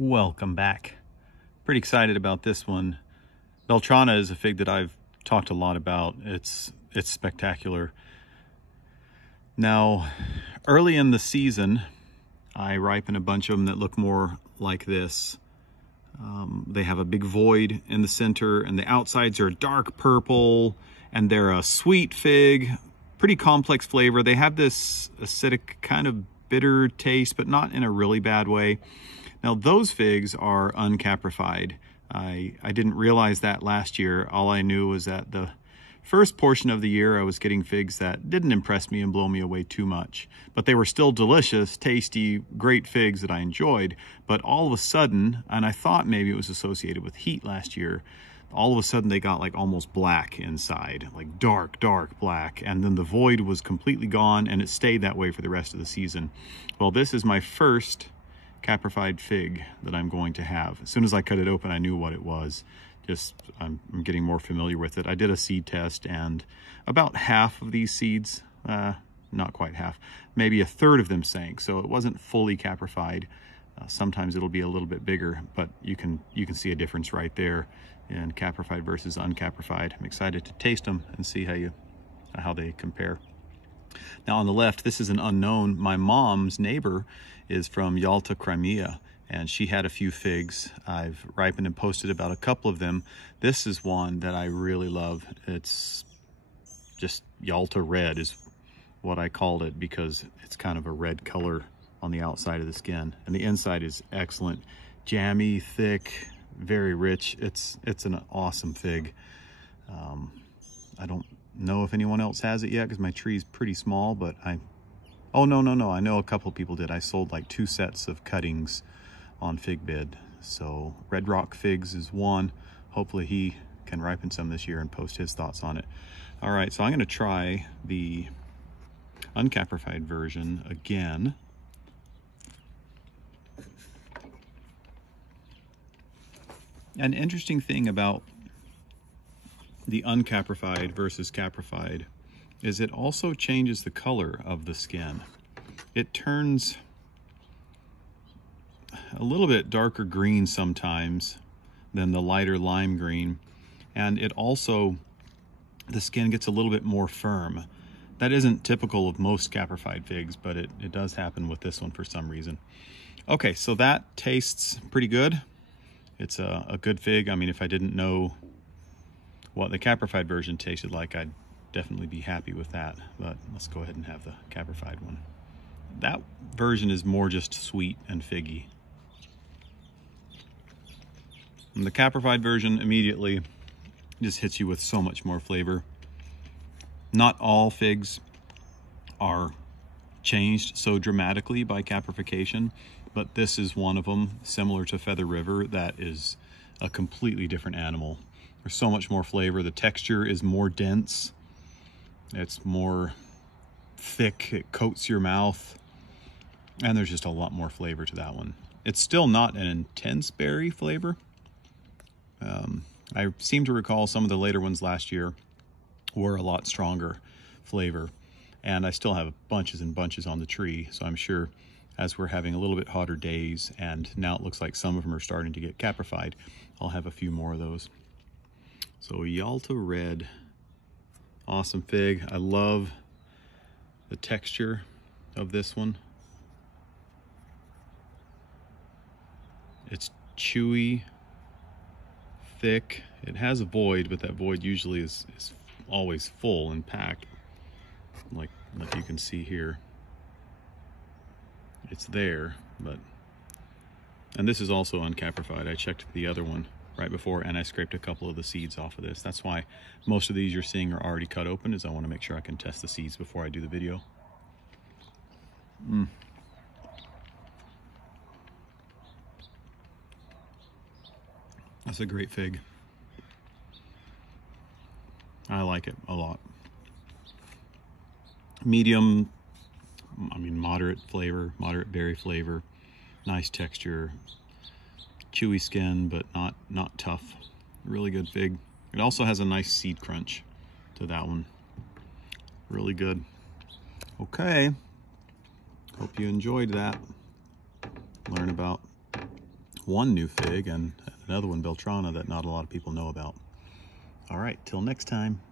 Welcome back. Pretty excited about this one. Beltrana is a fig that I've talked a lot about. It's spectacular. Now, early in the season, I ripen a bunch of them that look more like this. They have a big void in the center, and the outsides are dark purple, and they're a sweet fig, pretty complex flavor. They have this acidic, kind of bitter taste, but not in a really bad way. Now, those figs are uncaprified. I didn't realize that last year. All I knew was that the first portion of the year I was getting figs that didn't impress me and blow me away too much. But they were still delicious, tasty, great figs that I enjoyed. But all of a sudden, and I thought maybe it was associated with heat last year, all of a sudden they got like almost black inside, like dark black. And then the void was completely gone, and it stayed that way for the rest of the season. Well, this is my first Caprified fig that I'm going to have. As soon as I cut it open, I knew what it was. I'm getting more familiar with it. I did a seed test, and about half of these seeds, not quite half, maybe a third of them sank. So it wasn't fully Caprified. Sometimes it'll be a little bit bigger, but you can see a difference right there in Caprified versus Uncaprified. I'm excited to taste them and see how they compare. Now on the left, this is an unknown. My mom's neighbor is from Yalta, Crimea, and she had a few figs. I've ripened and posted about a couple of them. This is one that I really love. It's just Yalta Red is what I called it, because it's kind of a red color on the outside of the skin, and the inside is excellent. Jammy, thick, very rich. It's an awesome fig. I don't know if anyone else has it yet because my tree is pretty small, but oh no, I know a couple people did. I sold like 2 sets of cuttings on FigBid. So Red Rock Figs is one. Hopefully he can ripen some this year and post his thoughts on it. All right, so I'm going to try the uncaprified version again. An interesting thing about the uncaprified versus caprified is it also changes the color of the skin. It turns a little bit darker green sometimes than the lighter lime green, and it also, the skin gets a little bit more firm. That isn't typical of most caprified figs, but it does happen with this one for some reason. Okay, so that tastes pretty good. It's a good fig. I mean, if I didn't know what the caprified version tasted like, I'd definitely be happy with that. But let's go ahead and have the caprified one. That version is more just sweet and figgy. And the caprified version immediately just hits you with so much more flavor. Not all figs are changed so dramatically by caprification, but this is one of them, similar to Feather River, that is a completely different animal. There's so much more flavor. The texture is more dense. It's more thick. It coats your mouth. And there's just a lot more flavor to that one. It's still not an intense berry flavor. I seem to recall some of the later ones last year were a lot stronger flavor. And I still have bunches and bunches on the tree. So I'm sure as we're having a little bit hotter days, and now it looks like some of them are starting to get caprified, I'll have a few more of those. So Yalta Red, awesome fig. I love the texture of this one. It's chewy, thick. It has a void, but that void usually is always full and packed, like you can see here. It's there, and this is also uncaprified. I checked the other one right before, and I scraped a couple of the seeds off of this. That's why most of these you're seeing are already cut open, is I want to make sure I can test the seeds before I do the video. That's a great fig. I like it a lot. Medium, moderate flavor, moderate berry flavor, nice texture, chewy skin, but not tough. Really good fig. It also has a nice seed crunch to that one. Really good. Okay, hope you enjoyed that. Learn about one new fig and another one, Beltrana, that not a lot of people know about. All right, till next time.